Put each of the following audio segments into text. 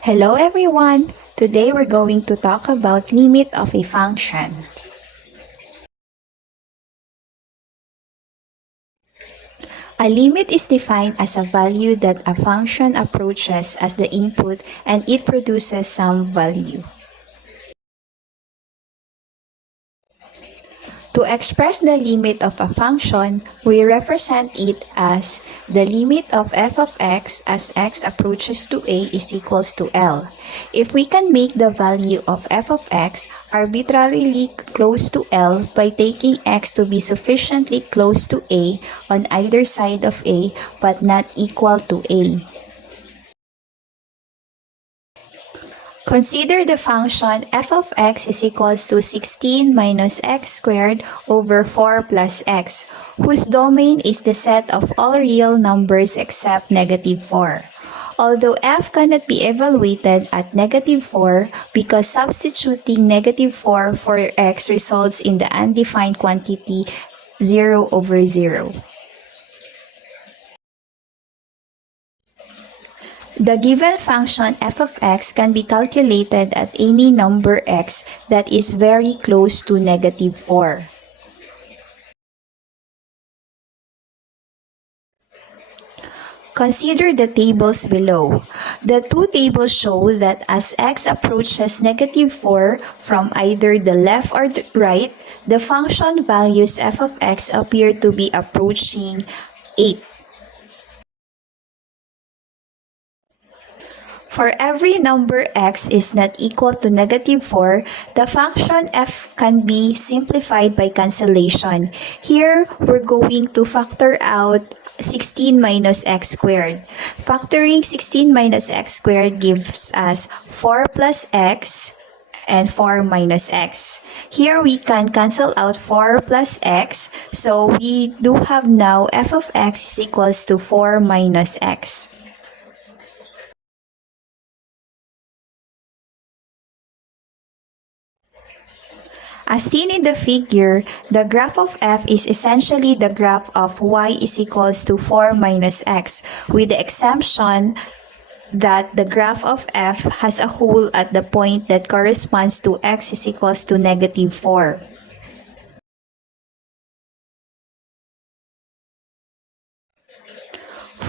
Hello everyone! Today we're going to talk about limit of a function. A limit is defined as a value that a function approaches as the input and it produces some value. To express the limit of a function, we represent it as the limit of f of x as x approaches to a is equals to L. If we can make the value of f of x arbitrarily close to L by taking x to be sufficiently close to a on either side of a but not equal to a. Consider the function f of x is equals to 16 minus x squared over 4 plus x, whose domain is the set of all real numbers except negative 4. Although f cannot be evaluated at negative 4 because substituting negative 4 for x results in the undefined quantity 0 over 0. The given function f of x can be calculated at any number x that is very close to negative 4. Consider the tables below. The two tables show that as x approaches negative 4 from either the left or the right, the function values f of x appear to be approaching 8. For every number x is not equal to negative 4, the function f can be simplified by cancellation. Here, we're going to factor out 16 minus x squared. Factoring 16 minus x squared gives us 4 plus x and 4 minus x. Here we can cancel out 4 plus x, so we do have now f of x is equals to 4 minus x. As seen in the figure, the graph of f is essentially the graph of y is equals to 4 minus x, with the exception that the graph of f has a hole at the point that corresponds to x is equals to negative 4.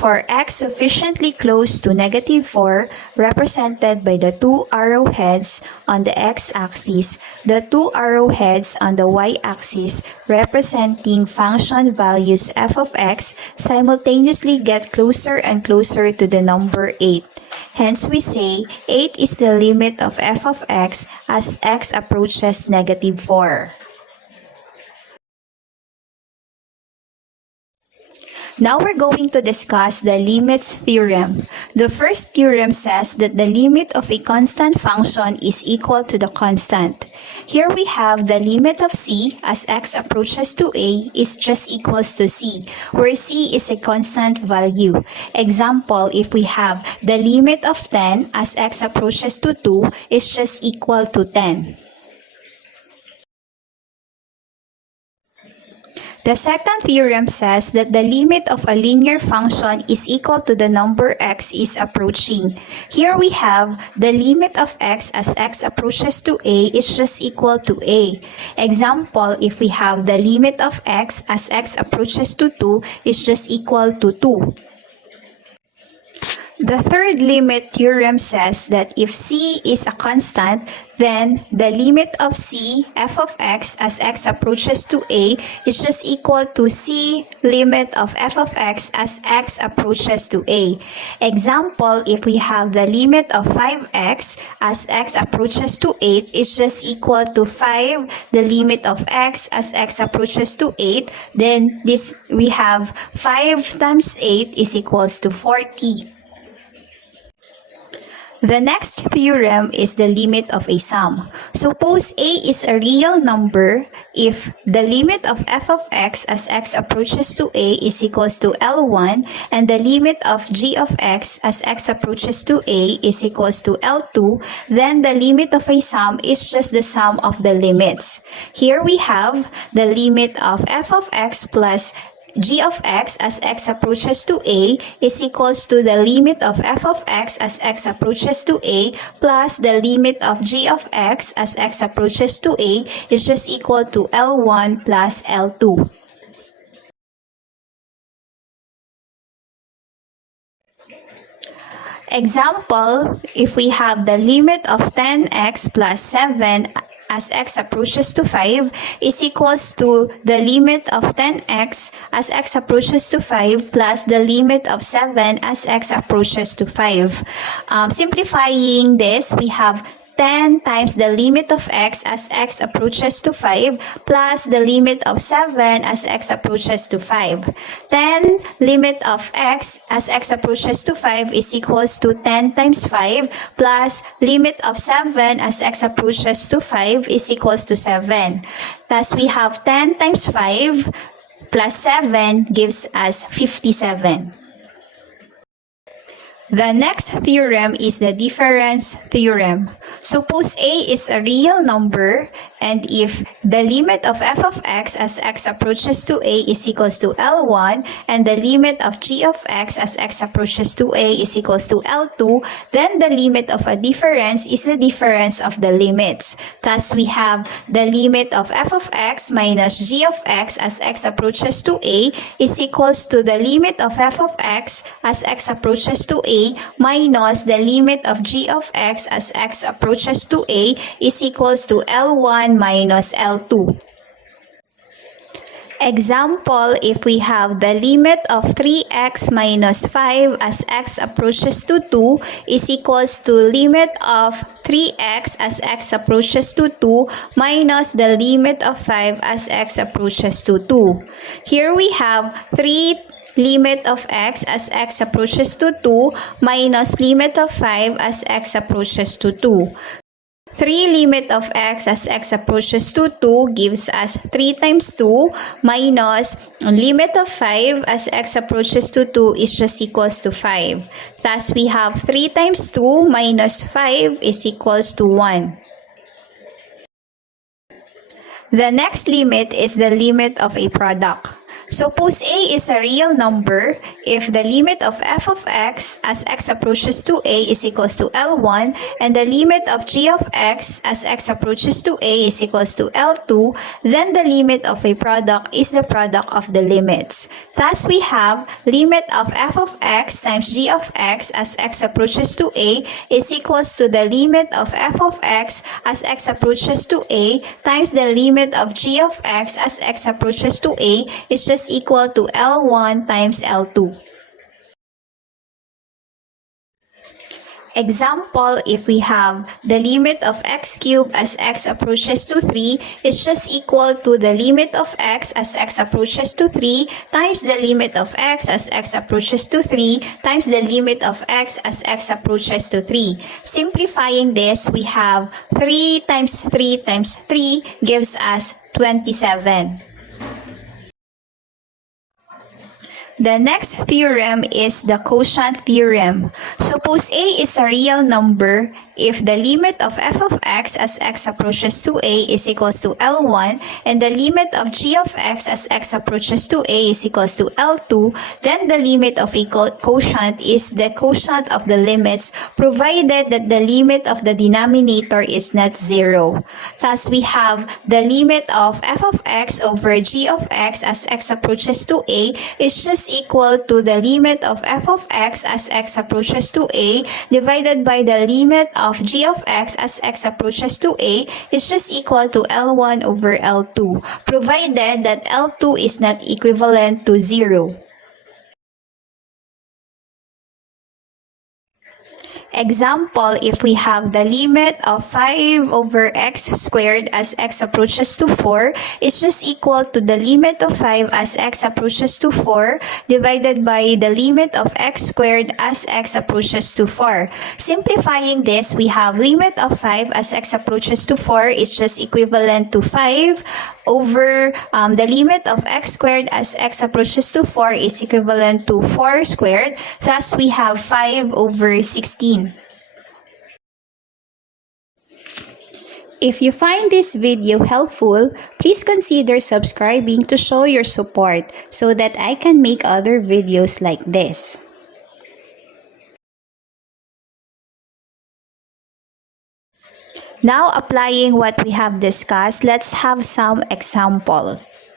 For x sufficiently close to negative 4, represented by the two arrowheads on the x-axis, the two arrowheads on the y-axis representing function values f of x simultaneously get closer and closer to the number 8. Hence we say 8 is the limit of f of x as x approaches negative 4. Now we're going to discuss the limits theorem. The first theorem says that the limit of a constant function is equal to the constant. Here we have the limit of c as x approaches to a is just equals to c, where c is a constant value. Example, if we have the limit of 10 as x approaches to 2 is just equal to 10. The second theorem says that the limit of a linear function is equal to the number x is approaching. Here we have the limit of x as x approaches to a is just equal to a. Example, if we have the limit of x as x approaches to 2 is just equal to 2. The third limit theorem says that if c is a constant, then the limit of c, f of x, as x approaches to a is just equal to c limit of f of x as x approaches to a. Example, if we have the limit of 5x as x approaches to 8 is just equal to 5 the limit of x as x approaches to 8, then this we have 5 times 8 is equals to 40. The next theorem is the limit of a sum. Suppose a is a real number if the limit of f of x as x approaches to a is equals to L1 and the limit of g of x as x approaches to a is equals to L2, then the limit of a sum is just the sum of the limits. Here we have the limit of f of x plus g of x as x approaches to a is equals to the limit of f of x as x approaches to a plus the limit of g of x as x approaches to a is just equal to L1 plus L2. Example, if we have the limit of 10x plus 7 as x approaches to 5 is equals to the limit of 10x as x approaches to 5 plus the limit of 7 as x approaches to 5. Simplifying this, we have 10 times the limit of x as x approaches to 5 plus the limit of 7 as x approaches to 5. 10 limit of x as x approaches to 5 is equals to 10 times 5 plus limit of 7 as x approaches to 5 is equals to 7. Thus, we have 10 times 5 plus 7 gives us 57. The next theorem is the difference theorem. Suppose a is a real number, and if the limit of f of x as x approaches to a is equals to L1, and the limit of g of x as x approaches to a is equals to L2, then the limit of a difference is the difference of the limits. Thus, we have the limit of f of x minus g of x as x approaches to a is equals to the limit of f of x as x approaches to a minus the limit of g of x as x approaches to a is equals to L1 minus L2. Example, if we have the limit of 3x minus 5 as x approaches to 2 is equals to limit of 3x as x approaches to 2 minus the limit of 5 as x approaches to 2. Here we have 3 limit of x as x approaches to 2 minus limit of 5 as x approaches to 2. 3 limit of x as x approaches to 2 gives us 3 times 2 minus limit of 5 as x approaches to 2 is just equals to 5. Thus, we have 3 times 2 minus 5 is equals to 1. The next limit is the limit of a product. Suppose a is a real number if the limit of f of x as x approaches to a is equals to L1 and the limit of g of x as x approaches to a is equals to L2, then the limit of a product is the product of the limits. Thus, we have limit of f of x times g of x as x approaches to a is equals to the limit of f of x as x approaches to a times the limit of g of x as x approaches to a is just equal to L1 times L2. Example, if we have the limit of x cubed as x approaches to 3 is just equal to the limit of x as x approaches to 3 times the limit of x as x approaches to 3 times the limit of x as x approaches to 3. Simplifying this, we have 3 times 3 times 3 gives us 27. The next theorem is the quotient theorem. Suppose a is a real number if the limit of f of x as x approaches to a is equals to L1 and the limit of g of x as x approaches to a is equals to L2, then the limit of a quotient is the quotient of the limits provided that the limit of the denominator is not 0. Thus, we have the limit of f of x over g of x as x approaches to a is just equal to the limit of f of x as x approaches to a divided by the limit of g of x as x approaches to a is just equal to L1 over L2, provided that L2 is not equivalent to 0. Example, if we have the limit of 5 over x squared as x approaches to 4 is just equal to the limit of 5 as x approaches to 4 divided by the limit of x squared as x approaches to 4. Simplifying this, we have limit of 5 as x approaches to 4 is just equivalent to 5 over the limit of x squared as x approaches to 4 is equivalent to 4 squared. Thus, we have 5 over 16. If you find this video helpful, please consider subscribing to show your support so that I can make other videos like this. Now, applying what we have discussed, let's have some examples.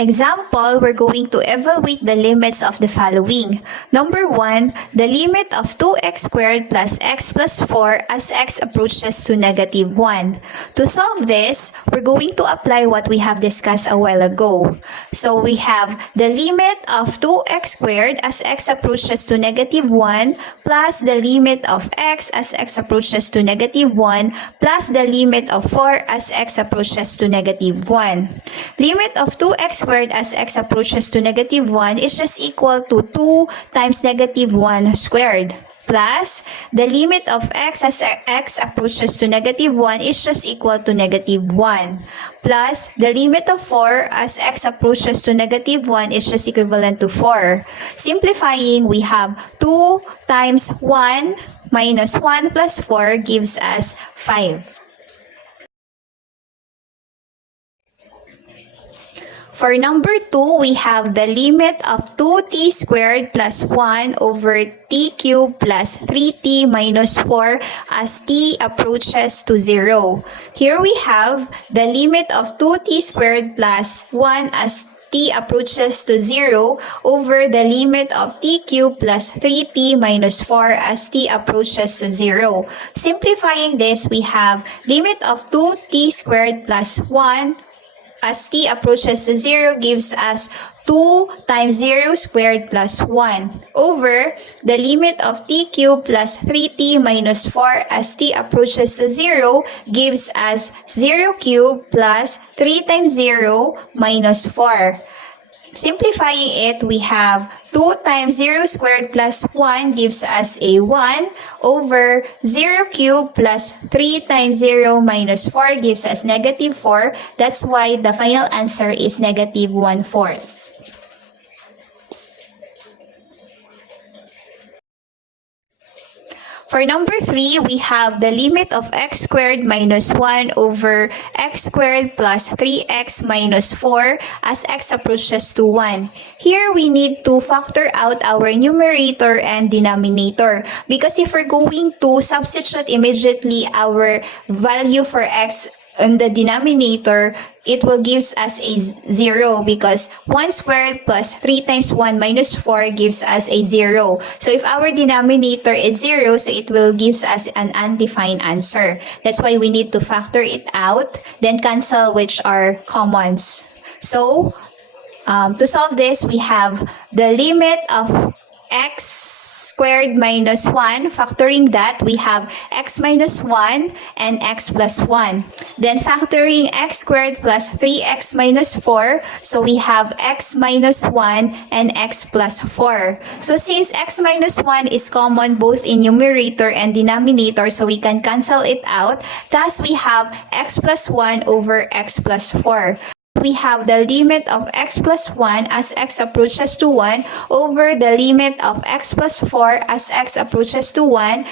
Example, we're going to evaluate the limits of the following. Number 1, the limit of 2x squared plus x plus 4 as x approaches to negative 1. To solve this, we're going to apply what we have discussed a while ago. So we have the limit of 2x squared as x approaches to negative 1 plus the limit of x as x approaches to negative 1 plus the limit of 4 as x approaches to negative 1. Limit of 2x squared as x approaches to negative 1 is just equal to 2 times negative 1 squared plus the limit of x as x approaches to negative 1 is just equal to negative 1 plus the limit of 4 as x approaches to negative 1 is just equivalent to 4. Simplifying, we have 2 times 1 minus 1 plus 4 gives us 5. For number 2, we have the limit of 2t squared plus 1 over t cubed plus 3t minus 4 as t approaches to 0. Here we have the limit of 2t squared plus 1 as t approaches to 0 over the limit of t cubed plus 3t minus 4 as t approaches to 0. Simplifying this, we have limit of 2t squared plus 1 as t approaches to 0 gives us 2 times 0 squared plus 1 over the limit of t cubed plus 3t minus 4 as t approaches to 0 gives us 0 cubed plus 3 times 0 minus 4. Simplifying it, we have 2 times 0 squared plus 1 gives us a 1 over 0 cubed plus 3 times 0 minus 4 gives us negative 4. That's why the final answer is negative 1/4. For number 3, we have the limit of x squared minus 1 over x squared plus 3x minus 4 as x approaches to 1. Here, we need to factor out our numerator and denominator. Because if we're going to substitute immediately our value for x in the denominator, it will give us a 0 because 1 squared plus 3 times 1 minus 4 gives us a 0. So if our denominator is 0, so it will give us an undefined answer. That's why we need to factor it out, then cancel which are commons. So to solve this, we have the limit of x squared minus 1, factoring that, we have x minus 1 and x plus 1. Then factoring x squared plus 3x minus 4, so we have x minus 1 and x plus 4. So since x minus 1 is common both in numerator and denominator, so we can cancel it out. Thus, we have x plus 1 over x plus 4. We have the limit of x plus 1 as x approaches to 1 over the limit of x plus 4 as x approaches to 1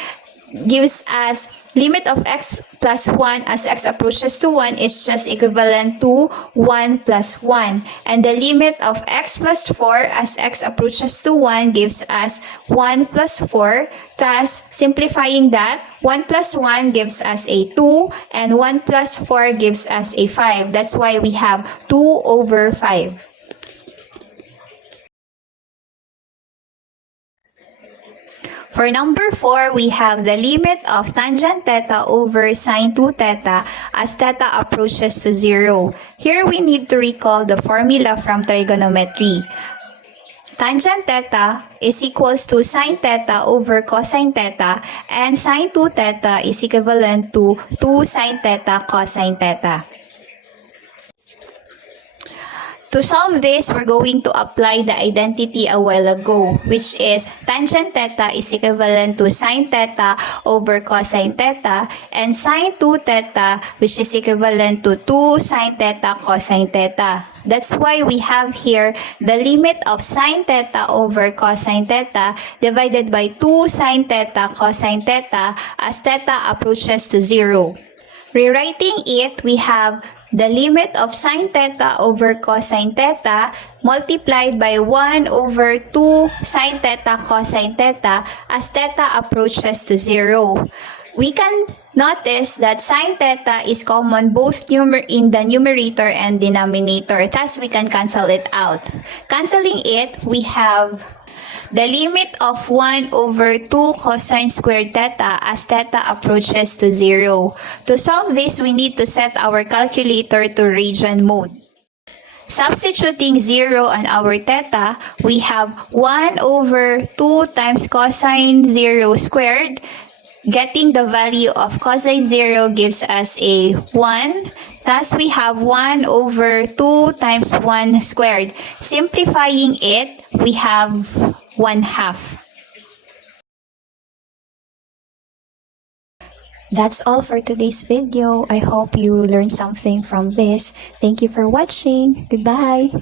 gives us limit of x plus 1 as x approaches to 1 is just equivalent to 1 plus 1. And the limit of x plus 4 as x approaches to 1 gives us 1 plus 4. Thus, simplifying that, 1 plus 1 gives us a 2 and 1 plus 4 gives us a 5. That's why we have 2 over 5. For number 4, we have the limit of tangent theta over sine 2 theta as theta approaches to 0. Here we need to recall the formula from trigonometry. Tangent theta is equals to sine theta over cosine theta, and sine 2 theta is equivalent to 2 sine theta cosine theta. To solve this, we're going to apply the identity a while ago, which is tangent theta is equivalent to sine theta over cosine theta, and sine 2 theta, which is equivalent to 2 sine theta cosine theta. That's why we have here the limit of sine theta over cosine theta divided by 2 sine theta cosine theta as theta approaches to 0. Rewriting it, we have the limit of sine theta over cosine theta multiplied by 1 over 2 sine theta cosine theta as theta approaches to 0. We can notice that sine theta is common both in the numerator and denominator. Thus, we can cancel it out. Canceling it, we have the limit of 1 over 2 cosine squared theta as theta approaches to 0. To solve this, we need to set our calculator to radian mode. Substituting 0 on our theta, we have 1 over 2 times cosine 0 squared. Getting the value of cosine 0 gives us a 1. Thus, we have 1 over 2 times 1 squared. Simplifying it, we have 1/2. That's all for today's video. I hope you learned something from this. Thank you for watching. Goodbye.